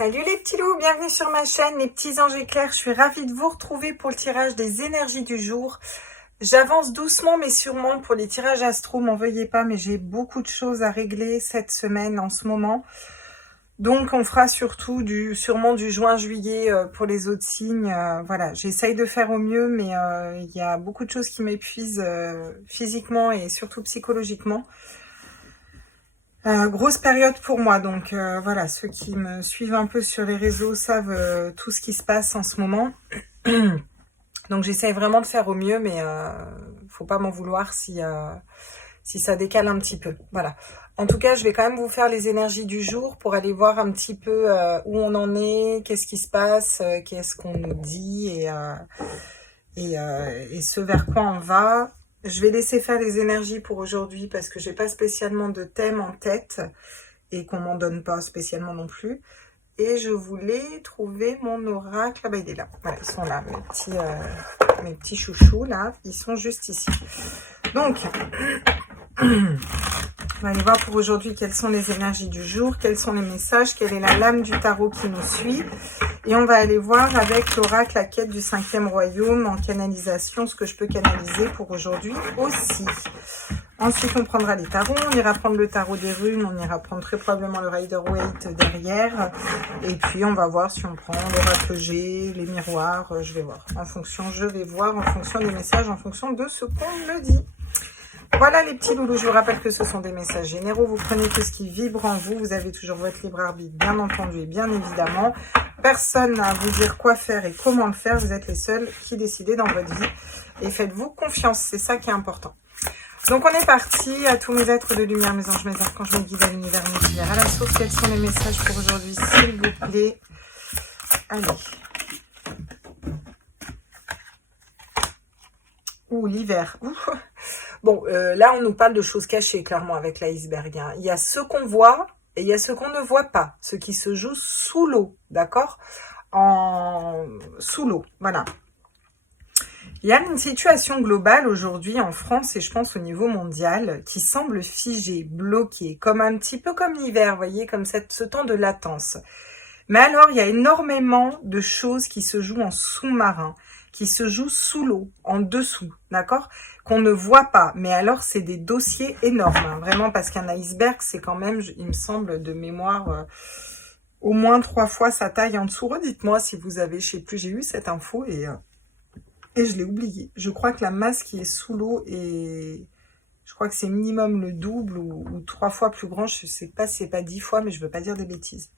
Salut les petits loups, bienvenue sur ma chaîne, les petits anges éclairs. Je suis ravie de vous retrouver pour le tirage des énergies du jour. J'avance doucement mais sûrement pour les tirages astro, m'en veuillez pas, mais j'ai beaucoup de choses à régler cette semaine en ce moment. Donc on fera surtout sûrement du juin-juillet pour les autres signes. Voilà, j'essaye de faire au mieux, mais il y a beaucoup de choses qui m'épuisent physiquement et surtout psychologiquement. Grosse période pour moi, donc voilà, ceux qui me suivent un peu sur les réseaux savent tout ce qui se passe en ce moment. Donc j'essaye vraiment de faire au mieux, mais faut pas m'en vouloir si ça décale un petit peu. Voilà. En tout cas, je vais quand même vous faire les énergies du jour pour aller voir un petit peu où on en est, qu'est-ce qui se passe, qu'est-ce qu'on nous dit et ce vers quoi on va. Je vais laisser faire les énergies pour aujourd'hui parce que j'ai pas spécialement de thème en tête et qu'on m'en donne pas spécialement non plus. Et je voulais trouver mon oracle. Ah bah il est là. Voilà, ils sont là, mes petits chouchous là. Ils sont juste ici. Donc, on va aller voir pour aujourd'hui quelles sont les énergies du jour, quels sont les messages, quelle est la lame du tarot qui nous suit. Et on va aller voir avec l'oracle la quête du 5e royaume en canalisation, ce que je peux canaliser pour aujourd'hui aussi. Ensuite, on prendra les tarots, on ira prendre le tarot des runes, on ira prendre très probablement le Rider-Waite derrière. Et puis, on va voir si on prend l'oracle G, les miroirs, je vais voir. Je vais voir en fonction des messages, en fonction de ce qu'on me dit. Voilà les petits loulous, je vous rappelle que ce sont des messages généraux. Vous prenez tout ce qui vibre en vous. Vous avez toujours votre libre arbitre, bien entendu et bien évidemment. Personne n'a à vous dire quoi faire et comment le faire. Vous êtes les seuls qui décidez dans votre vie. Et faites-vous confiance, c'est ça qui est important. Donc on est parti. À tous mes êtres de lumière, mes anges, mes archanges, mes guides, à l'univers, mes univers, à la source. Quels sont les messages pour aujourd'hui, s'il vous plaît? Allez. Ouh, l'hiver. Bon, là, on nous parle de choses cachées, clairement, avec l'iceberg. Hein. Il y a ce qu'on voit et il y a ce qu'on ne voit pas. Ce qui se joue sous l'eau, d'accord? Sous l'eau, voilà. Il y a une situation globale aujourd'hui en France et je pense au niveau mondial qui semble figée, bloquée, comme un petit peu comme l'hiver, vous voyez, comme ce temps de latence. Mais alors, il y a énormément de choses qui se jouent en sous-marin, qui se jouent sous l'eau, en dessous, d'accord? Qu'on ne voit pas. Mais alors, c'est des dossiers énormes, hein, vraiment, parce qu'un iceberg, c'est quand même, il me semble, de mémoire, au moins 3 fois sa taille en dessous. Redites-moi si vous avez, je sais plus, j'ai eu cette info et je l'ai oublié. Je crois que la masse qui est sous l'eau est... Je crois que c'est minimum le double ou 3 fois plus grand. Je sais pas si c'est pas 10 fois, mais je veux pas dire des bêtises.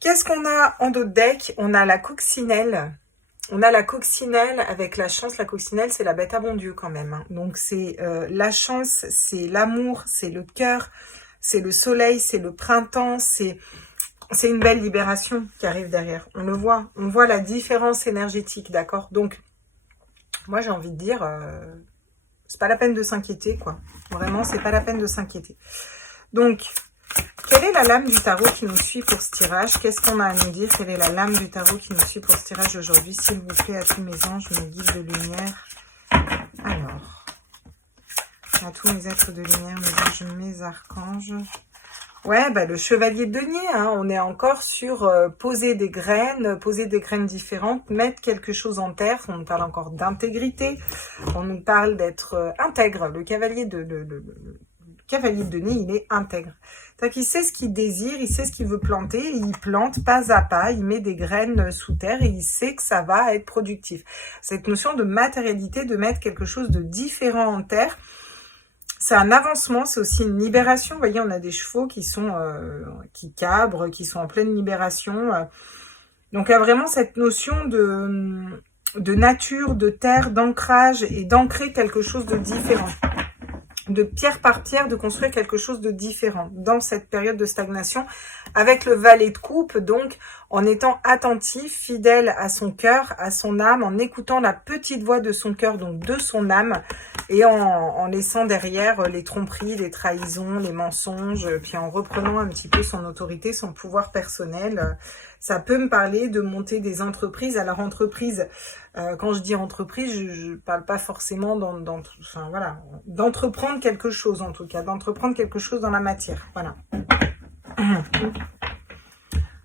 Qu'est-ce qu'on a en dos de deck? On a la coccinelle. On a la coccinelle avec la chance. La coccinelle, c'est la bête à bon Dieu quand même. Hein. Donc, c'est la chance, c'est l'amour, c'est le cœur, c'est le soleil, c'est le printemps, c'est une belle libération qui arrive derrière. On le voit. On voit la différence énergétique, d'accord? Donc, moi, j'ai envie de dire, c'est pas la peine de s'inquiéter, quoi. Vraiment, c'est pas la peine de s'inquiéter. Donc... quelle est la lame du tarot qui nous suit pour ce tirage? Qu'est-ce qu'on a à nous dire? Quelle est la lame du tarot qui nous suit pour ce tirage aujourd'hui? S'il vous plaît, à tous mes anges, mes guides de lumière. Alors, à tous mes êtres de lumière, mes anges, mes archanges. Ouais, bah, le chevalier de denier, hein, on est encore sur poser des graines différentes, mettre quelque chose en terre. On nous parle encore d'intégrité, on nous parle d'être intègre. Le cavalier cavalier de denier, il est intègre. C'est-à-dire qu'il sait ce qu'il désire, il sait ce qu'il veut planter, et il plante pas à pas, il met des graines sous terre et il sait que ça va être productif. Cette notion de matérialité, de mettre quelque chose de différent en terre, c'est un avancement, c'est aussi une libération. Vous voyez, on a des chevaux qui sont qui cabrent, qui sont en pleine libération. Donc il y a vraiment cette notion de nature, de terre, d'ancrage et d'ancrer quelque chose de différent. De pierre par pierre, de construire quelque chose de différent dans cette période de stagnation avec le valet de coupe, donc en étant attentif, fidèle à son cœur, à son âme, en écoutant la petite voix de son cœur, donc de son âme, et en laissant derrière les tromperies, les trahisons, les mensonges, puis en reprenant un petit peu son autorité, son pouvoir personnel. Ça peut me parler de monter des entreprises. Alors entreprise, quand je dis entreprise, je parle pas forcément enfin, voilà, d'entreprendre quelque chose en tout cas, d'entreprendre quelque chose dans la matière. Voilà.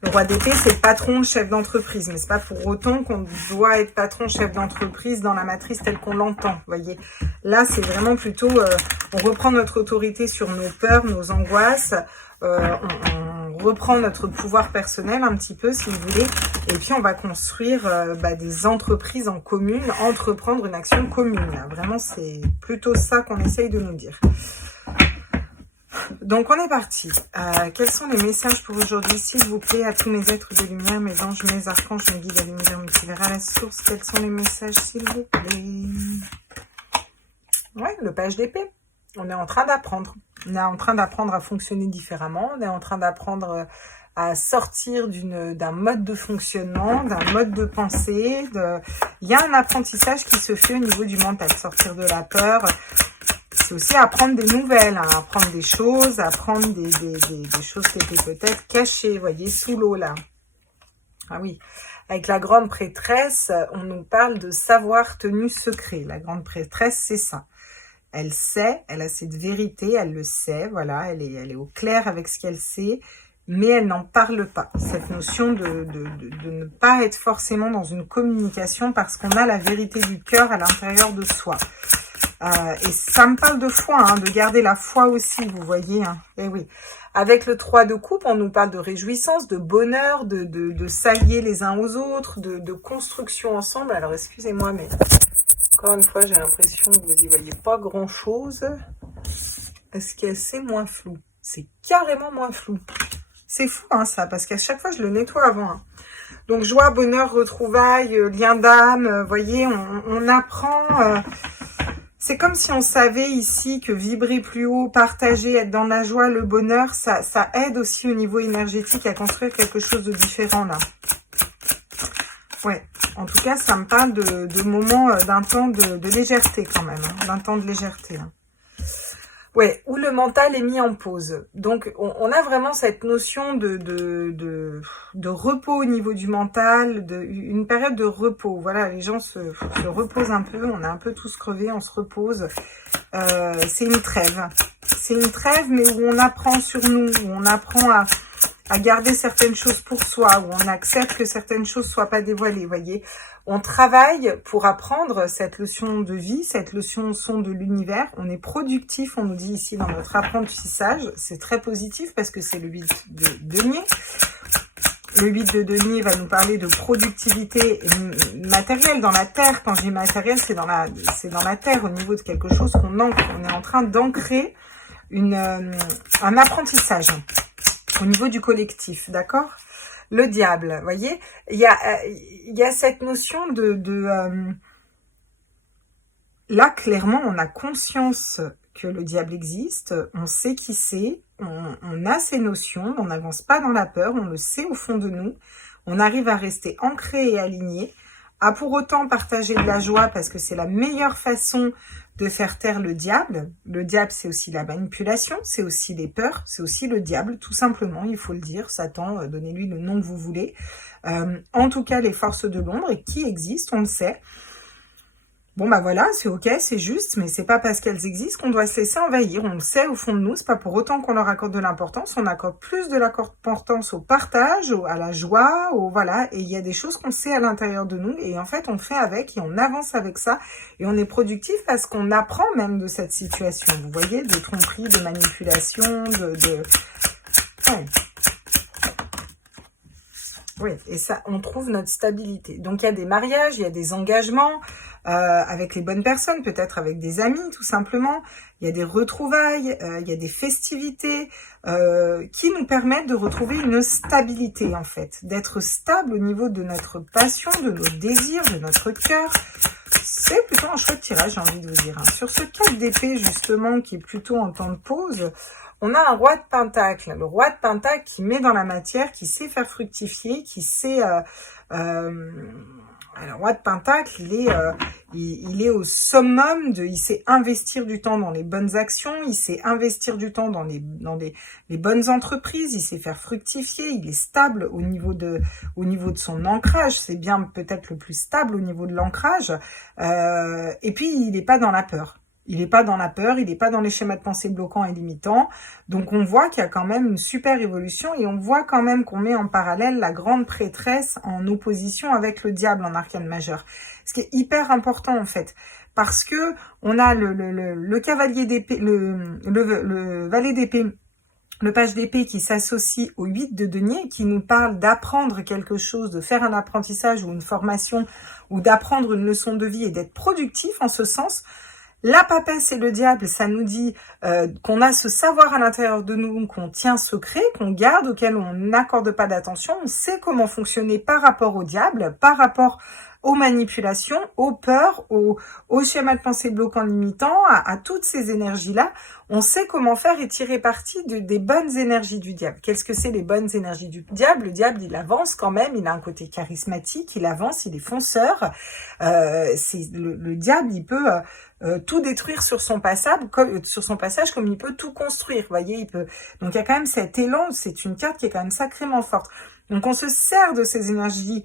Le roi d'épée, c'est le patron, le chef d'entreprise, mais c'est pas pour autant qu'on doit être patron, chef d'entreprise dans la matrice telle qu'on l'entend, vous voyez. Là, c'est vraiment plutôt, on reprend notre autorité sur nos peurs, nos angoisses, on reprend notre pouvoir personnel un petit peu, si vous voulez, et puis on va construire des entreprises en commune, entreprendre une action commune. Là. Vraiment, c'est plutôt ça qu'on essaye de nous dire. Donc, on est parti. Quels sont les messages pour aujourd'hui, s'il vous plaît, à tous mes êtres de lumière, mes anges, mes archanges, mes guides à l'univers multivers, à la source? Quels sont les messages, s'il vous plaît? Ouais, le page d'épée. On est en train d'apprendre. On est en train d'apprendre à fonctionner différemment. On est en train d'apprendre à sortir d'un mode de fonctionnement, d'un mode de pensée. Il y a un apprentissage qui se fait au niveau du mental. Sortir de la peur. C'est aussi apprendre des nouvelles, hein, apprendre des choses, apprendre des choses qui étaient peut-être cachées, vous voyez, sous l'eau là. Ah oui, avec la grande prêtresse, on nous parle de savoir tenu secret. La grande prêtresse, c'est ça. Elle sait, elle a cette vérité, elle le sait, voilà, elle est au clair avec ce qu'elle sait, mais elle n'en parle pas. Cette notion de ne pas être forcément dans une communication parce qu'on a la vérité du cœur à l'intérieur de soi. Et ça me parle de foi, hein, de garder la foi aussi, vous voyez. Hein. Eh oui. Avec le 3 de coupe, on nous parle de réjouissance, de bonheur, de s'allier les uns aux autres, de construction ensemble. Alors, excusez-moi, mais encore une fois, j'ai l'impression que vous n'y voyez pas grand-chose. Est-ce que c'est moins flou? C'est carrément moins flou. C'est fou, hein, ça, parce qu'à chaque fois, je le nettoie avant. Hein. Donc, joie, bonheur, retrouvailles, lien d'âme, vous voyez, on apprend... C'est comme si on savait ici que vibrer plus haut, partager, être dans la joie, le bonheur, ça aide aussi au niveau énergétique à construire quelque chose de différent là. Ouais, en tout cas, ça me parle de moments, d'un temps de légèreté quand même, hein, d'un temps de légèreté. Hein. Ouais, où le mental est mis en pause. Donc, on a vraiment cette notion de repos au niveau du mental, une période de repos. Voilà, les gens se reposent un peu, on est un peu tous crevés, on se repose. C'est une trêve. C'est une trêve, mais où on apprend sur nous, où on apprend à garder certaines choses pour soi, où on accepte que certaines choses soient pas dévoilées, vous voyez. On travaille pour apprendre cette leçon de vie, cette leçon de l'univers. On est productif, on nous dit ici dans notre apprentissage. C'est très positif parce que c'est le 8 de denier. Le 8 de denier va nous parler de productivité matérielle dans la terre. Quand je dis matériel, c'est dans la terre, au niveau de quelque chose qu'on ancre. On est en train d'ancrer un apprentissage au niveau du collectif, d'accord ? Le diable, vous voyez, il y a cette notion là, clairement, on a conscience que le diable existe, on sait qui c'est, on a ces notions, on n'avance pas dans la peur, on le sait au fond de nous, on arrive à rester ancré et aligné, à pour autant partager de la joie parce que c'est la meilleure façon de faire taire le diable. Le diable, c'est aussi la manipulation, c'est aussi les peurs, c'est aussi le diable, tout simplement, il faut le dire. Satan, donnez-lui le nom que vous voulez. En tout cas, les forces de l'ombre, et qui existent, on le sait. Bon, bah voilà, c'est ok, c'est juste, mais c'est pas parce qu'elles existent qu'on doit se laisser envahir. On le sait au fond de nous, c'est pas pour autant qu'on leur accorde de l'importance. On accorde plus de l'importance au partage, à la joie, voilà. Et il y a des choses qu'on sait à l'intérieur de nous, et en fait, on fait avec, et on avance avec ça, et on est productif parce qu'on apprend même de cette situation. Vous voyez, de tromperie, de manipulation, Ouais. Oui, et ça, on trouve notre stabilité. Donc, il y a des mariages, il y a des engagements avec les bonnes personnes, peut-être avec des amis, tout simplement. Il y a des retrouvailles, il y a des festivités qui nous permettent de retrouver une stabilité, en fait. D'être stable au niveau de notre passion, de nos désirs, de notre cœur. C'est plutôt un chouette tirage, j'ai envie de vous dire. Hein. Sur ce 4 d'épée, justement, qui est plutôt en temps de pause... On a un roi de pentacle, le roi de pentacle qui met dans la matière, qui sait faire fructifier, qui sait... alors, le roi de pentacle, il est au summum, il sait investir du temps dans les bonnes actions, il sait investir du temps dans les bonnes entreprises, il sait faire fructifier, il est stable au niveau de son ancrage, c'est bien peut-être le plus stable au niveau de l'ancrage, et puis il n'est pas dans la peur. Il n'est pas dans la peur, il n'est pas dans les schémas de pensée bloquants et limitants. Donc on voit qu'il y a quand même une super évolution et on voit quand même qu'on met en parallèle la grande prêtresse en opposition avec le diable en arcane majeur. Ce qui est hyper important en fait. Parce que on a le cavalier d'épée, le valet d'épée, le page d'épée qui s'associe au 8 de denier, qui nous parle d'apprendre quelque chose, de faire un apprentissage ou une formation, ou d'apprendre une leçon de vie et d'être productif en ce sens. La papesse et le diable, ça nous dit qu'on a ce savoir à l'intérieur de nous, qu'on tient secret, qu'on garde, auquel on n'accorde pas d'attention. On sait comment fonctionner par rapport au diable, par rapport aux manipulations, aux peurs, aux schémas de pensée bloquants limitants, à toutes ces énergies-là. On sait comment faire et tirer parti des bonnes énergies du diable. Qu'est-ce que c'est les bonnes énergies du diable? Le diable, il avance quand même, il a un côté charismatique, il avance, il est fonceur. Le diable, il peut tout détruire sur son passage, comme il peut tout construire. Vous voyez, il peut. Donc il y a quand même cet élan. C'est une carte qui est quand même sacrément forte. Donc on se sert de ces énergies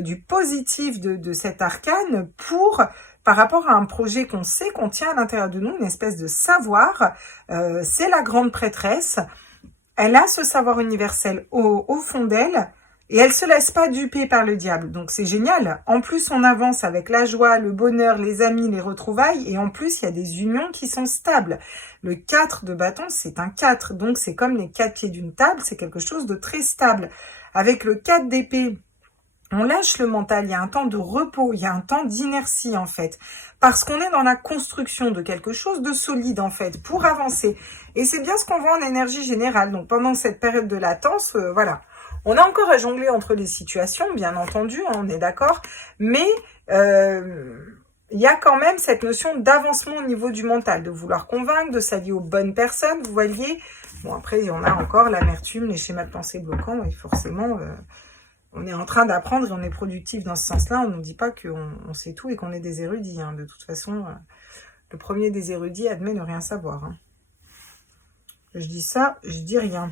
du positif de cet arcane pour, par rapport à un projet qu'on sait qu'on tient à l'intérieur de nous, une espèce de savoir. C'est la grande prêtresse. Elle a ce savoir universel au fond d'elle. Et elle se laisse pas duper par le diable. Donc c'est génial. En plus, on avance avec la joie, le bonheur, les amis, les retrouvailles. Et en plus, il y a des unions qui sont stables. Le 4 de bâton, c'est un 4. Donc c'est comme les 4 pieds d'une table. C'est quelque chose de très stable. Avec le 4 d'épée, on lâche le mental. Il y a un temps de repos. Il y a un temps d'inertie en fait. Parce qu'on est dans la construction de quelque chose de solide en fait. Pour avancer. Et c'est bien ce qu'on voit en énergie générale. Donc pendant cette période de latence, voilà. On a encore à jongler entre les situations, bien entendu, hein, on est d'accord, mais il y a quand même cette notion d'avancement au niveau du mental, de vouloir convaincre, de s'allier aux bonnes personnes, vous voyez. Bon, après, on a encore l'amertume, les schémas de pensée bloquants, et forcément, on est en train d'apprendre et on est productif dans ce sens-là. On ne nous dit pas qu'on sait tout et qu'on est des érudits. Hein. De toute façon, le premier des érudits admet ne rien savoir. Hein. Je dis ça, je dis rien.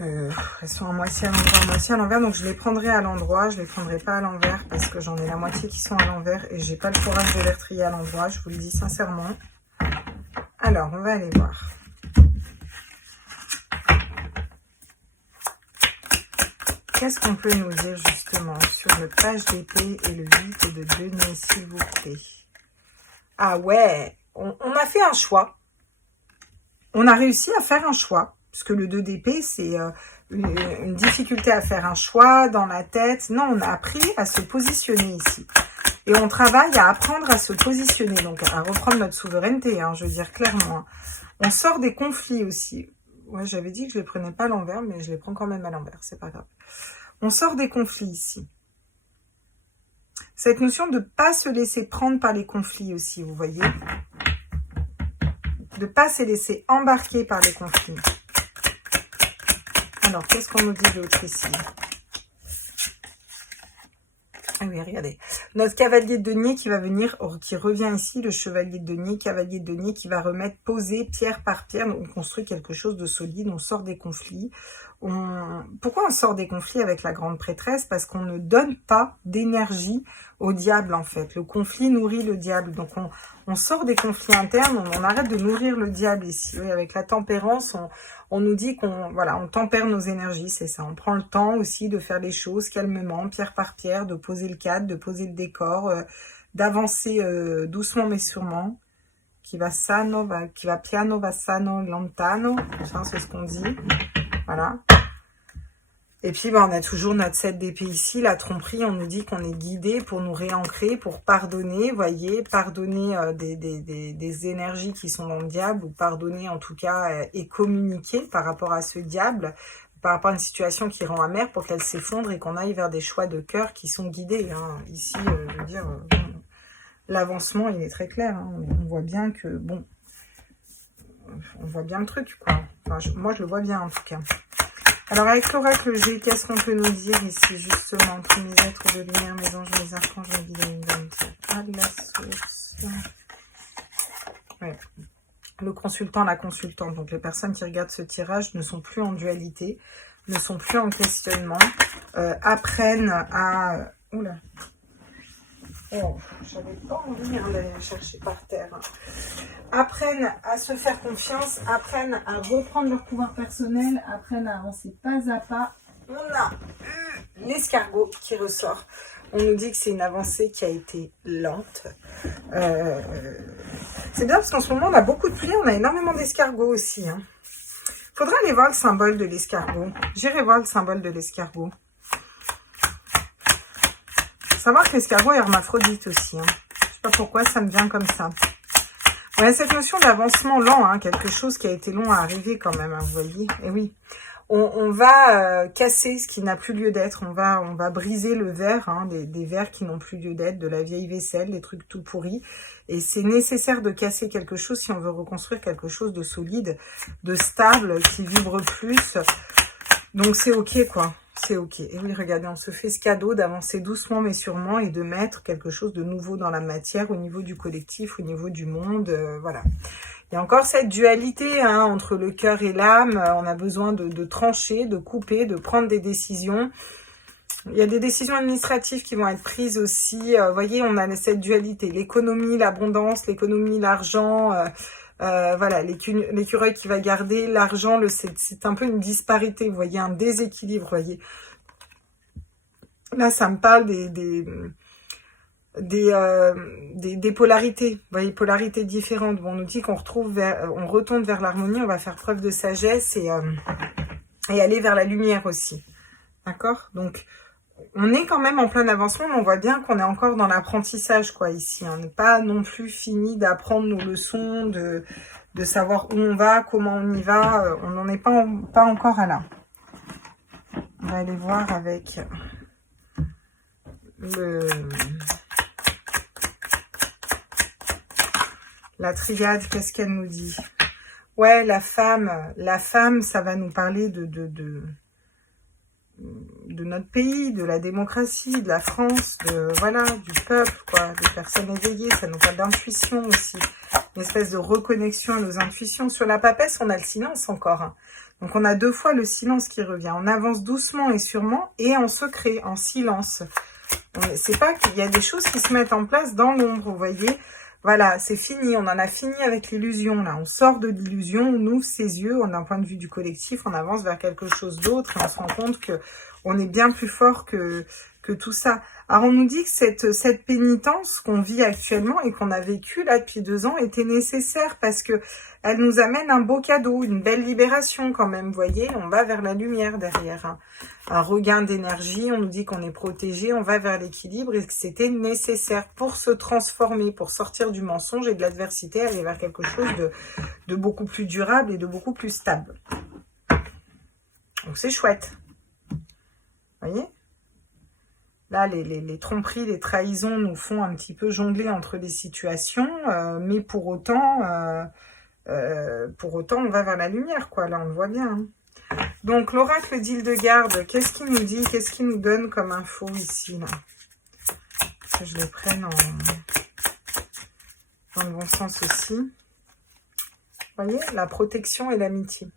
Elles sont à moitié à l'envers, donc je les prendrai à l'endroit, je les prendrai pas à l'envers parce que j'en ai la moitié qui sont à l'envers et j'ai pas le courage de les retrier à l'endroit, je vous le dis sincèrement. Alors, on va aller voir. Qu'est-ce qu'on peut nous dire justement sur le page d'épée et le 8 de denier, s'il vous plaît? Ah ouais, on a fait un choix. On a réussi à faire un choix. Parce que le 2 d'épée, c'est une difficulté à faire un choix dans la tête. Non, on a appris à se positionner ici. Et on travaille à apprendre à se positionner, donc à reprendre notre souveraineté, hein, je veux dire clairement. On sort des conflits aussi. Ouais, j'avais dit que je ne les prenais pas à l'envers, mais je les prends quand même à l'envers, c'est pas grave. On sort des conflits ici. Cette notion de ne pas se laisser prendre par les conflits aussi, vous voyez. De ne pas se laisser embarquer par les conflits. Alors, qu'est-ce qu'on nous dit d'autre ici? Ah oui, regardez. Notre cavalier de denier qui va venir, qui revient ici, le chevalier de denier, cavalier de denier qui va remettre, poser pierre par pierre. On construit quelque chose de solide, on sort des conflits. Pourquoi on sort des conflits avec la grande prêtresse? Parce qu'on ne donne pas d'énergie au diable en fait. Le conflit nourrit le diable. Donc on sort des conflits internes, on arrête de nourrir le diable ici. Oui, avec la tempérance, on nous dit on tempère nos énergies, c'est ça. On prend le temps aussi de faire les choses calmement, pierre par pierre, de poser le cadre, de poser le décor, d'avancer doucement mais sûrement. Qui va piano, va sano, lontano. Enfin, c'est ce qu'on dit. Voilà. Et puis, on a toujours notre 7 d'épée ici, la tromperie. On nous dit qu'on est guidé pour nous réancrer, pour pardonner, voyez, pardonner des énergies qui sont dans le diable, ou pardonner en tout cas et communiquer par rapport à ce diable, par rapport à une situation qui rend amère pour qu'elle s'effondre et qu'on aille vers des choix de cœur qui sont guidés. Hein. Ici, je veux dire, l'avancement, il est très clair. Hein. On voit bien que, bon, on voit bien le truc, quoi. Enfin, moi, je le vois bien, en tout cas. Alors, avec l'oracle G, qu'est-ce qu'on peut nous dire ici, justement, entre mes êtres de lumière, mes anges, mes archanges, mes guides et mes guides. Ah, de la source. Ouais. Le consultant, la consultante. Donc, les personnes qui regardent ce tirage ne sont plus en dualité, ne sont plus en questionnement, apprennent à... Oula. Oh, j'avais pas envie d'aller la chercher par terre. Apprennent à se faire confiance, apprennent à reprendre leur pouvoir personnel, apprennent à avancer pas à pas. On a eu l'escargot qui ressort. On nous dit que c'est une avancée qui a été lente. C'est bien parce qu'en ce moment, on a beaucoup de pluie, on a énormément d'escargots aussi. Faudra aller voir le symbole de l'escargot. J'irai voir le symbole de l'escargot. Savoir que l'escargot est hermaphrodite aussi. Je sais pas pourquoi, ça me vient comme ça. On a cette notion d'avancement lent, quelque chose qui a été long à arriver quand même, vous voyez. Et oui. On va casser ce qui n'a plus lieu d'être, on va briser le verre, des verres qui n'ont plus lieu d'être, de la vieille vaisselle, des trucs tout pourris. Et c'est nécessaire de casser quelque chose si on veut reconstruire quelque chose de solide, de stable, qui vibre plus. Donc c'est ok quoi, c'est ok. Et oui, regardez, on se fait ce cadeau d'avancer doucement mais sûrement et de mettre quelque chose de nouveau dans la matière au niveau du collectif, au niveau du monde, voilà. Il y a encore cette dualité entre le cœur et l'âme. On a besoin de trancher, de couper, de prendre des décisions. Il y a des décisions administratives qui vont être prises aussi. Vous voyez, on a cette dualité. L'économie, l'abondance, l'économie, l'argent. Voilà, l'écureuil qui va garder l'argent. C'est un peu une disparité, vous voyez, un déséquilibre, vous voyez. Là, ça me parle des polarités, vous voyez, polarités différentes. Bon, on nous dit qu'on on retourne vers l'harmonie, on va faire preuve de sagesse et aller vers la lumière aussi. D'accord? Donc, on est quand même en plein avancement, mais on voit bien qu'on est encore dans l'apprentissage, quoi, ici. On n'est pas non plus fini d'apprendre nos leçons, de savoir où on va, comment on y va. On n'en est pas encore à là. On va aller voir avec la triade, qu'est-ce qu'elle nous dit? Ouais, la femme, ça va nous parler de notre pays, de la démocratie, de la France, voilà, du peuple, quoi, des personnes éveillées. Ça nous parle d'intuition aussi, une espèce de reconnexion à nos intuitions. Sur la papesse, on a le silence encore. Donc on a deux fois le silence qui revient. On avance doucement et sûrement et en secret, en silence. C'est pas qu'il y a des choses qui se mettent en place dans l'ombre, vous voyez. Voilà, c'est fini, on en a fini avec l'illusion, là. On sort de l'illusion, on ouvre ses yeux, d'un point de vue du collectif, on avance vers quelque chose d'autre et on se rend compte que on est bien plus fort que tout ça. Alors, on nous dit que cette pénitence qu'on vit actuellement et qu'on a vécue, là, depuis 2 ans, était nécessaire parce que elle nous amène un beau cadeau, une belle libération quand même, vous voyez. On va vers la lumière derrière. Un regain d'énergie, on nous dit qu'on est protégé, on va vers l'équilibre et que c'était nécessaire pour se transformer, pour sortir du mensonge et de l'adversité, aller vers quelque chose de beaucoup plus durable et de beaucoup plus stable. Donc c'est chouette. Vous voyez ? Là, les tromperies, les trahisons nous font un petit peu jongler entre les situations, mais pour autant, on va vers la lumière, quoi. Là, on le voit bien. Donc, l'oracle d'Hildegarde, qu'est-ce qu'il nous dit? Qu'est-ce qu'il nous donne comme info ici, là? Que je les prenne dans le bon sens aussi. Vous voyez, la protection et l'amitié.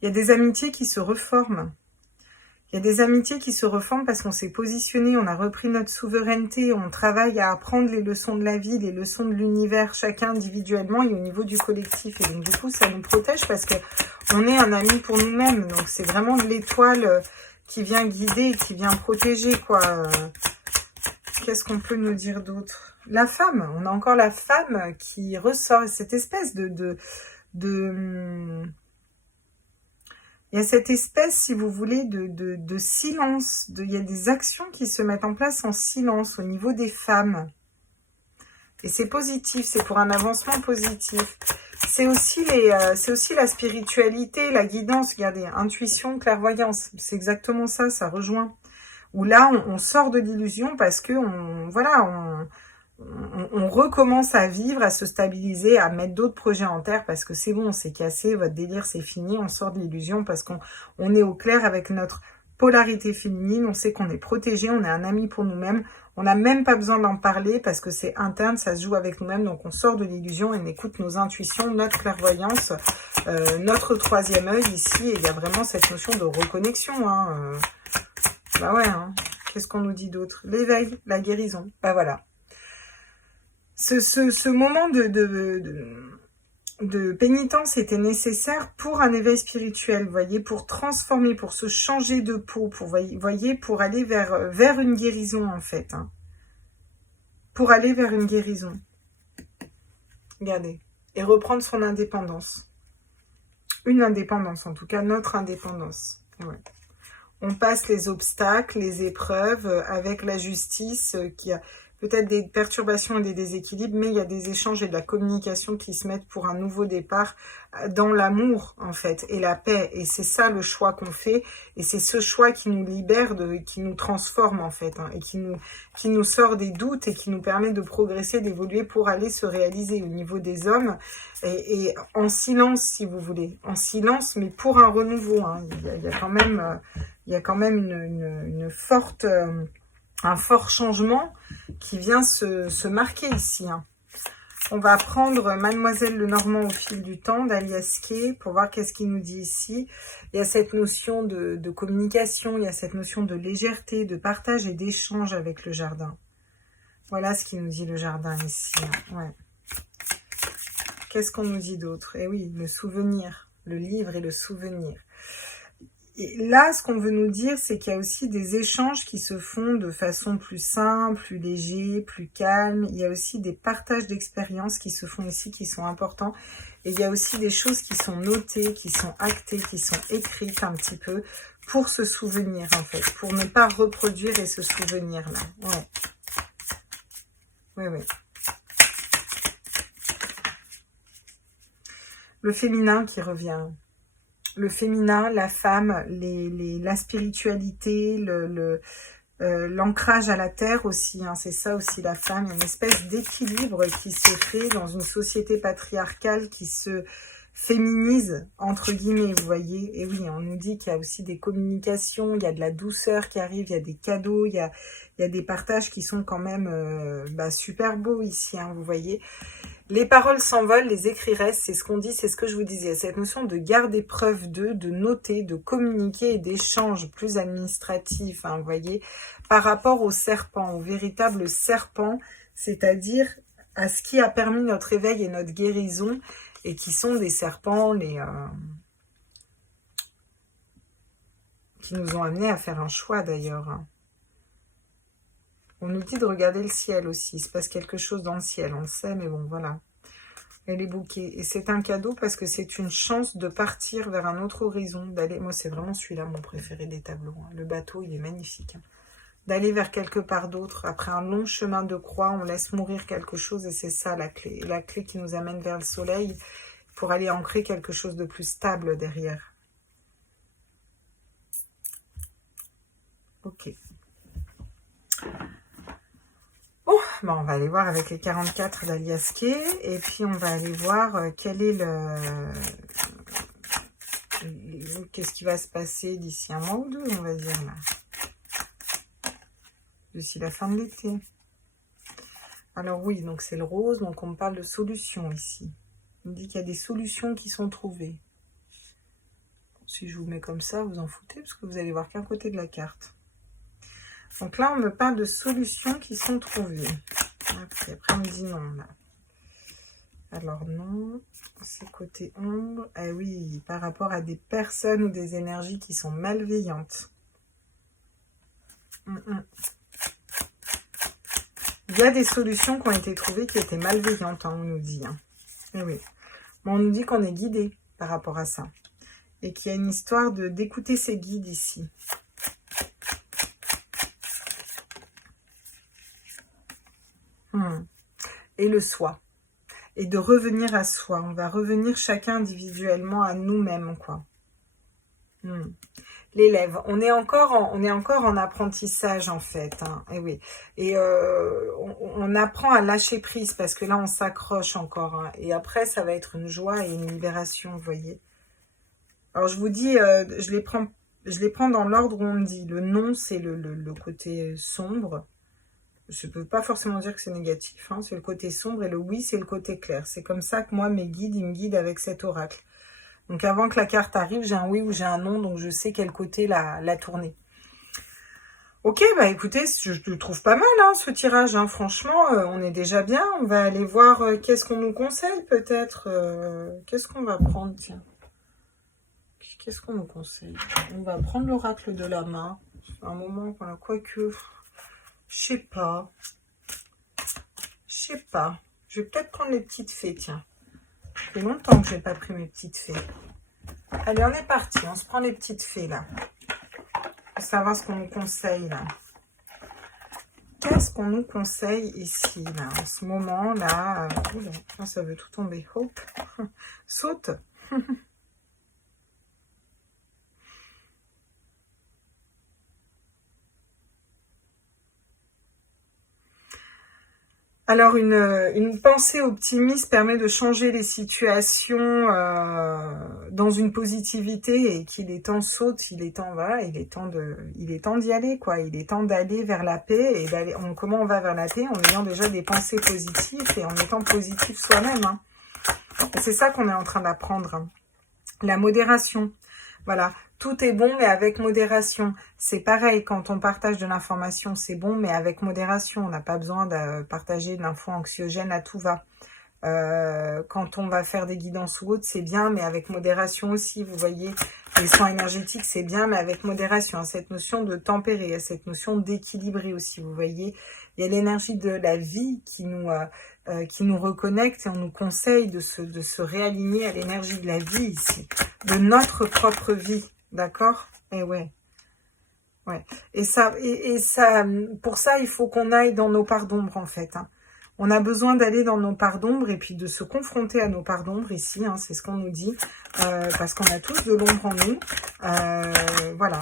Il y a des amitiés qui se reforment. Il y a des amitiés qui se reforment parce qu'on s'est positionné, on a repris notre souveraineté, on travaille à apprendre les leçons de la vie, les leçons de l'univers, chacun individuellement et au niveau du collectif. Et donc du coup, ça nous protège parce que on est un ami pour nous-mêmes. Donc c'est vraiment l'étoile qui vient guider, qui vient protéger, quoi. Qu'est-ce qu'on peut nous dire d'autre? La femme, on a encore la femme qui ressort, cette espèce il y a cette espèce, si vous voulez, de silence. Il y a des actions qui se mettent en place en silence au niveau des femmes. Et c'est positif, c'est pour un avancement positif. C'est aussi la spiritualité, la guidance. Regardez, intuition, clairvoyance. C'est exactement ça, ça rejoint. Où là, on sort de l'illusion parce que on recommence à vivre, à se stabiliser, à mettre d'autres projets en terre parce que c'est bon, c'est cassé, votre délire c'est fini, on sort de l'illusion parce qu'on est au clair avec notre polarité féminine, on sait qu'on est protégé, on est un ami pour nous-mêmes, on n'a même pas besoin d'en parler parce que c'est interne, ça se joue avec nous-mêmes, donc on sort de l'illusion et on écoute nos intuitions, notre clairvoyance, notre troisième œil ici, et il y a vraiment cette notion de reconnexion, Bah ouais, Qu'est-ce qu'on nous dit d'autre? L'éveil, la guérison. Bah voilà. Ce moment de pénitence était nécessaire pour un éveil spirituel, vous voyez, pour transformer, pour se changer de peau, pour, voyez, pour aller vers une guérison, en fait. Hein. Pour aller vers une guérison. Regardez. Et reprendre son indépendance. Une indépendance, en tout cas, notre indépendance. Ouais. On passe les obstacles, les épreuves, avec la justice qui a peut-être des perturbations et des déséquilibres, mais il y a des échanges et de la communication qui se mettent pour un nouveau départ dans l'amour, en fait, et la paix. Et c'est ça le choix qu'on fait, et c'est ce choix qui nous libère, qui nous transforme, en fait, hein, et qui nous sort des doutes et qui nous permet de progresser, d'évoluer pour aller se réaliser au niveau des hommes, et en silence, si vous voulez, en silence, mais pour un renouveau. Hein. Il y a quand même une forte... un fort changement qui vient se marquer ici. Hein. On va prendre Mademoiselle Lenormand au fil du temps d'Alias Kay pour voir qu'est-ce qu'il nous dit ici. Il y a cette notion de communication, il y a cette notion de légèreté, de partage et d'échange avec le jardin. Voilà ce qu'il nous dit le jardin ici. Hein. Ouais. Qu'est-ce qu'on nous dit d'autre? Eh oui, le souvenir, le livre et le souvenir. Et là, ce qu'on veut nous dire, c'est qu'il y a aussi des échanges qui se font de façon plus simple, plus léger, plus calme. Il y a aussi des partages d'expériences qui se font ici, qui sont importants. Et il y a aussi des choses qui sont notées, qui sont actées, qui sont écrites un petit peu pour se souvenir, en fait. Pour ne pas reproduire et se souvenir, là. Ouais. Oui, oui. Le féminin qui revient. Le féminin, la femme, la spiritualité, l'ancrage à la terre aussi, hein, c'est ça aussi la femme, il y a une espèce d'équilibre qui se fait dans une société patriarcale qui se féminise, entre guillemets, vous voyez. Et oui, on nous dit qu'il y a aussi des communications, il y a de la douceur qui arrive, il y a des cadeaux, il y a des partages qui sont quand même super beaux ici, hein, vous voyez. Les paroles s'envolent, les écrits restent, c'est ce qu'on dit, c'est ce que je vous disais. Cette notion de garder preuve d'eux, de noter, de communiquer et d'échanges plus administratifs, hein, vous voyez, par rapport au serpent, au véritable serpent, c'est-à-dire à ce qui a permis notre éveil et notre guérison, et qui sont des serpents qui nous ont amenés à faire un choix d'ailleurs. Hein. On nous dit de regarder le ciel aussi. Il se passe quelque chose dans le ciel, on le sait, mais bon, voilà. Et les bouquets. Et c'est un cadeau parce que c'est une chance de partir vers un autre horizon. D'aller. Moi, c'est vraiment celui-là, mon préféré des tableaux. Hein. Le bateau, il est magnifique. Hein. D'aller vers quelque part d'autre. Après un long chemin de croix, on laisse mourir quelque chose et c'est ça la clé. Et la clé qui nous amène vers le soleil pour aller ancrer quelque chose de plus stable derrière. Ok. Bon, on va aller voir avec les 44 d'Alias Kay. Et puis, on va aller voir quel est qu'est-ce qui va se passer d'ici un mois ou deux, on va dire, là. D'ici la fin de l'été. Alors oui, donc c'est le rose. Donc, on me parle de solutions ici. On me dit qu'il y a des solutions qui sont trouvées. Si je vous mets comme ça, vous en foutez, parce que vous allez voir qu'un côté de la carte. Donc là, on me parle de solutions qui sont trouvées. Après, on me dit non, là. Alors non, c'est côté ombre. Ah oui, par rapport à des personnes ou des énergies qui sont malveillantes. Il y a des solutions qui ont été trouvées qui étaient malveillantes, hein, on nous dit. Hein. Et oui. Mais on nous dit qu'on est guidé par rapport à ça. Et qu'il y a une histoire d'écouter ses guides ici. Et le soi. Et de revenir à soi. On va revenir chacun individuellement à nous-mêmes, quoi. L'élève. On est encore en apprentissage, en fait. Hein. Et oui. Et on apprend à lâcher prise, parce que là, on s'accroche encore. Hein. Et après, ça va être une joie et une libération, vous voyez. Alors, je vous dis, je les prends dans l'ordre où on me dit. Le non, c'est le côté sombre. Je ne peux pas forcément dire que c'est négatif, hein, c'est le côté sombre, et le oui, c'est le côté clair. C'est comme ça que moi, mes guides, ils me guident avec cet oracle. Donc, avant que la carte arrive, j'ai un oui ou j'ai un non, donc je sais quel côté la tourner. Ok, bah écoutez, je le trouve pas mal, hein, ce tirage, hein. Franchement, on est déjà bien. On va aller voir qu'est-ce qu'on nous conseille, peut-être. Qu'est-ce qu'on va prendre, tiens. Qu'est-ce qu'on nous conseille? On va prendre l'oracle de la main. Un moment, voilà, quoique, je sais pas. Je sais pas. Je vais peut-être prendre les petites fées, tiens. Ça fait longtemps que j'ai pas pris mes petites fées. Allez, on est parti. On se prend les petites fées, là. Pour savoir ce qu'on nous conseille, là. Qu'est-ce qu'on nous conseille ici, là, en ce moment, là? Oula, ça veut tout tomber. Hop. Saute. Alors, une pensée optimiste permet de changer les situations dans une positivité et qu'il est temps saute, il est temps, voilà, il est temps d'y aller, quoi. Il est temps d'aller vers la paix et d'aller. Comment on va vers la paix? En ayant déjà des pensées positives et en étant positif soi-même, hein. C'est ça qu'on est en train d'apprendre, hein. La modération. Voilà, tout est bon, mais avec modération. C'est pareil, quand on partage de l'information, c'est bon, mais avec modération. On n'a pas besoin de partager de l'info anxiogène à tout va. Quand on va faire des guidances ou autre, c'est bien, mais avec modération aussi. Vous voyez, les soins énergétiques, c'est bien, mais avec modération. Cette notion de tempérer, cette notion d'équilibrer aussi. Vous voyez, il y a l'énergie de la vie qui nous reconnecte et on nous conseille de se réaligner à l'énergie de la vie ici, de notre propre vie, d'accord? Et ouais. Ouais. Et ça, pour ça, il faut qu'on aille dans nos parts d'ombre, en fait, hein. On a besoin d'aller dans nos parts d'ombre et puis de se confronter à nos parts d'ombre ici, hein, c'est ce qu'on nous dit, parce qu'on a tous de l'ombre en nous. Voilà.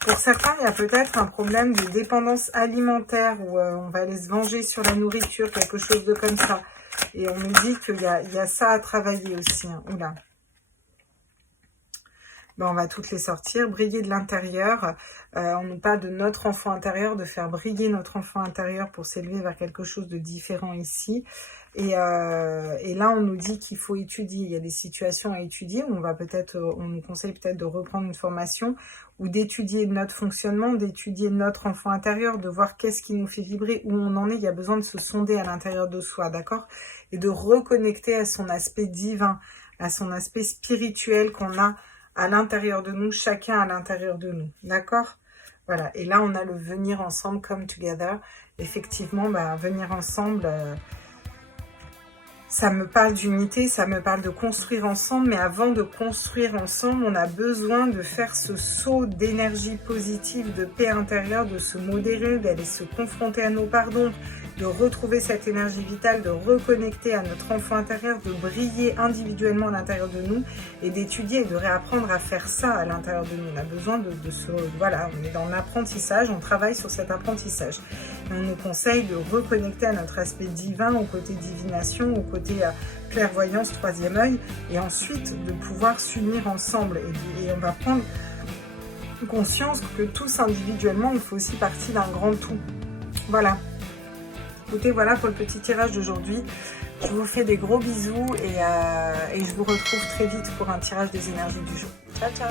Pour certains, il y a peut-être un problème de dépendance alimentaire où on va aller se venger sur la nourriture, quelque chose de comme ça. Et on nous dit qu'il y a ça à travailler aussi, hein. Oula. Ben, on va toutes les sortir, briller de l'intérieur. On nous parle de notre enfant intérieur, de faire briller notre enfant intérieur pour s'élever vers quelque chose de différent ici. Et là, on nous dit qu'il faut étudier. Il y a des situations à étudier où on nous conseille peut-être de reprendre une formation ou d'étudier notre fonctionnement, d'étudier notre enfant intérieur, de voir qu'est-ce qui nous fait vibrer, où on en est. Il y a besoin de se sonder à l'intérieur de soi, d'accord? Et de reconnecter à son aspect divin, à son aspect spirituel qu'on a à l'intérieur de nous, chacun à l'intérieur de nous, d'accord? Voilà, et là on a le venir ensemble, come together. Effectivement, bah, venir ensemble, ça me parle d'unité, ça me parle de construire ensemble, mais avant de construire ensemble, on a besoin de faire ce saut d'énergie positive, de paix intérieure, de se modérer, d'aller se confronter à nos pardons, de retrouver cette énergie vitale, de reconnecter à notre enfant intérieur, de briller individuellement à l'intérieur de nous et d'étudier et de réapprendre à faire ça à l'intérieur de nous. On a besoin de se... Voilà, on est dans l'apprentissage, on travaille sur cet apprentissage. Et on nous conseille de reconnecter à notre aspect divin, au côté divination, au côté clairvoyance, troisième œil, et ensuite de pouvoir s'unir ensemble. Et on va prendre conscience que tous individuellement, on fait aussi partie d'un grand tout. Voilà. Écoutez, voilà pour le petit tirage d'aujourd'hui. Je vous fais des gros bisous et je vous retrouve très vite pour un tirage des énergies du jour. Ciao, ciao!